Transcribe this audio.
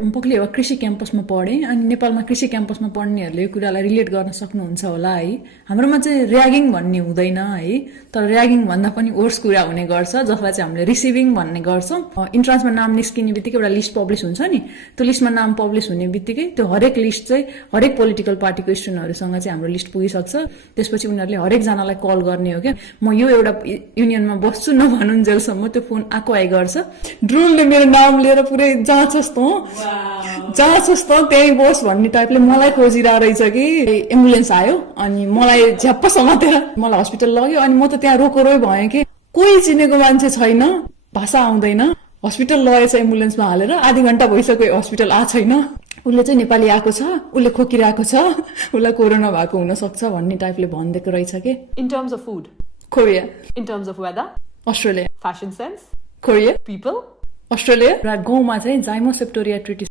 पोखलेवा कृषि क्याम्पसमा पढेँ अनि नेपालमा कृषि क्याम्पसमा पढ्नेहरूले यो कुरालाई रिलेट गर्न सक्नुहुन्छ होला है। हाम्रोमा चाहिँ र्यागिङ भन्ने हुँदैन है, तर र्यागिङ भन्दा पनि वर्स कुरा हुने गर्छ जसलाई चाहिँ हामीले रिसिभिङ भन्ने गर्छौँ। इन्ट्रान्समा नाम निस्किने बित्तिकै एउटा लिस्ट पब्लिस हुन्छ नि, त्यो लिस्टमा नाम पब्लिस हुने बित्तिकै त्यो हरेक लिस्ट चाहिँ हरेक पोलिटिकल पार्टीको स्टुडेन्टहरूसँग चाहिँ हाम्रो लिस्ट पुगिसक्छ। त्यसपछि उनीहरूले हरेकजनालाई कल गर्ने हो क्या, म यो एउटा युनियनमा बस्छु नभनुन्जेलसम्म त्यो फोन आएको आइ गर्छ। ड्रोनले मेरो नाम लिएर पुरै जाँचोस् त त्यहीँ बस भन्ने टाइपले मलाई खोजिरहेको रहेछ कि। एम्बुलेन्स आयो अनि मलाई झ्याप्प समातेर मलाई हस्पिटल लग्यो अनि म त त्यहाँ रोकोरोइ भएँ कि कोही चिनेको मान्छे छैन, भाषा आउँदैन। हस्पिटल लगेछ एम्बुलेन्समा हालेर, आधी घण्टा भइसक्यो हस्पिटल आएको छैन। उसले चाहिँ नेपाली आएको छ, उसले खोकिरहेको छ, उसलाई कोरोना भएको हुनसक्छ भन्ने टाइपले भनिदिएको रहेछ कि। In terms of food? Korea. In terms of weather? Australia. Fashion sense? Korea. People? Australia. र गाउँमा चाहिँ जाइमोसेप्टोरिया ट्रिटिस